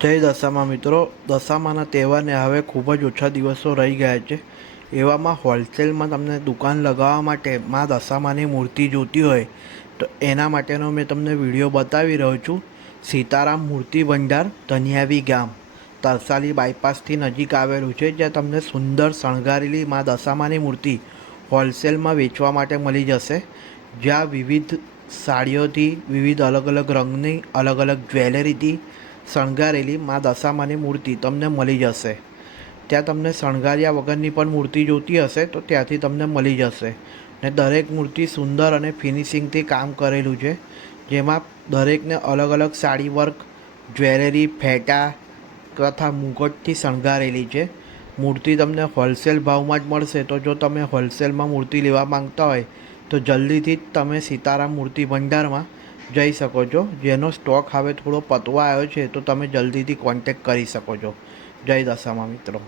જય દશામાં મિત્રો, દશામાના તહેવારને હવે ખૂબ જ ઓછા દિવસો રહી ગયા છે. એવામાં હોલસેલમાં તમને દુકાન લગાવવા માટે માં દશામાની મૂર્તિ જોતી હોય તો એના માટેનો મેં તમને વિડીયો બતાવી રહ્યો છું. સીતારામ મૂર્તિ ભંડાર, ધનિયાવી ગામ, તરસાલી બાયપાસથી નજીક આવેલું છે, જ્યાં તમને સુંદર શણગારેલી માં દશામાની મૂર્તિ હોલસેલમાં વેચવા માટે મળી જશે. જ્યાં વિવિધ સાડીઓથી, વિવિધ અલગ અલગ રંગની, અલગ અલગ જ્વેલરીથી શણગારેલી માં દશામાની મૂર્તિ તમને મળી જશે. ત્યાં તમને શણગાર્યા વગરની પણ મૂર્તિ જોતી હશે તો ત્યાંથી તમને મળી જશે. ને દરેક મૂર્તિ સુંદર અને ફિનિશિંગથી કામ કરેલું છે, જેમાં દરેકને અલગ અલગ સાડી વર્ક, જ્વેલરી, ફેટા તથા મુગટથી શણગારેલી છે. મૂર્તિ તમને હોલસેલ ભાવમાં જ મળશે. તો જો તમે હોલસેલમાં મૂર્તિ લેવા માંગતા હોય તો જલ્દીથી જ તમે સીતારામ મૂર્તિ ભંડારમાં જઈ શકો છો, જેનો સ્ટોક હવે થોડો પતવા આવ્યો છે, તો તમે જલ્દીથી કોન્ટેક કરી શકો છો. જય દશામાં મિત્રો.